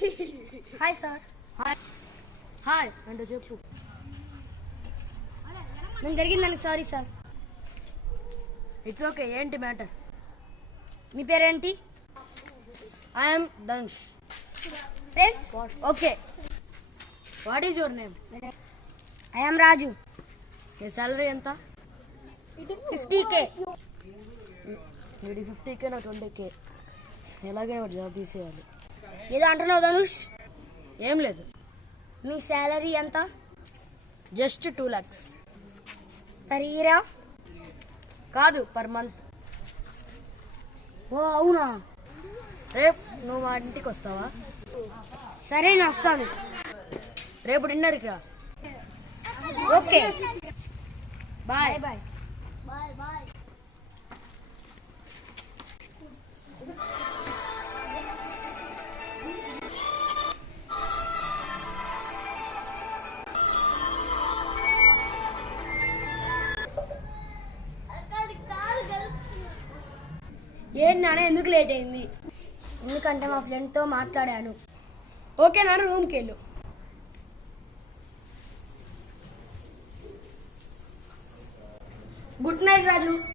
Hi sir. Hi అంటే చెప్పు. నేను జరిగిందానికి సారీ సార్. It's okay. ఏంటి మ్యాటర్? మీ పేరేంటి? I'm Dhanush. Friends okay. What is your name? I am Raju. Me salary ఎంత? 50K. వీడి 50K, నా 20K. ఎలాగైనా వాడు జాబ్ తీసేయాలి. ఏదో అంటున్నావు ధనుష్? ఏం లేదు. మీ శాలరీ ఎంత? Just 2 lakhs. పర్ ఇయరా? కాదు, పర్ మంత్. ఓ అవునా? రేపు నువ్వు మా ఇంటికి వస్తావా? సరే నేను వస్తాను. రేపు డిన్నర్కి రా. Okay bye. బాయ్. ఏంటి నాన్న, ఎందుకు లేట్ అయింది? ఎందుకంటే మా ఫ్రెండ్తో మాట్లాడాను. ఓకే నాన్న, రూమ్కి వెళ్ళు. గుడ్ నైట్ రాజు.